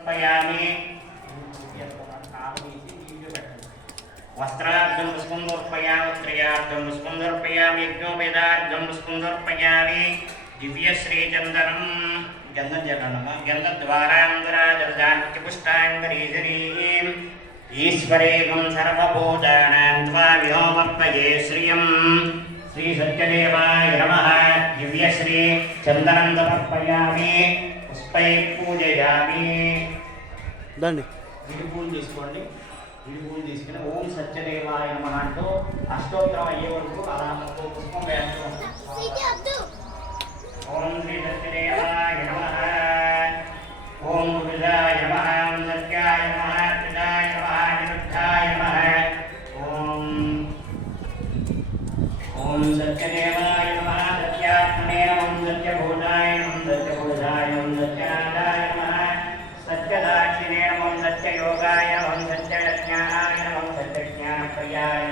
సమర్పయామి वस्त्रार्धं पुष्पं समर्पयामि त्रयार्धं पुष्पं समर्पयामि यज्ञोपवेदार्धं पुष्पं समर्पयामि दिव्यश्रीचन्दनं गन्धद्वारान्तराजर्जान्त्यपुष्टाङ्गरीशरीं ईश्वरेकं सर्वभूतानां त्वामिहोमर्पये श्रियं श्रीसत्यदेवाय नमः दिव्यश्रीचन्दनं समर्पयामि पुष्पैः पूजयामि దండి విడిపూలు తీసుకోండి విడిపూలు తీసుకుని ఓం సత్యదేవాయ నమః అంటూ అష్టోత్తరం అయ్యే వరకు అలా పుష్పం వేస్తూ ఓం శ్రీ సత్యదేవాయ నమః ఓం రుద్రాయ నమః ఓం సత్యాయ నమః త్రిదాయ నమః నిరుద్ధాయ నమః ఓం సత్యదేవాయ నమః సత్యాత్మనే ఓం సత్యభూతాయ ఓం సత్యభూతాయ ఓం సత్యాదాయ నమః సత్యదాక్షిణే ఓం సత్యయోగాయ ఓం సత్యజ్ఞానాయ ఓం సత్యజ్ఞానప్రియాయ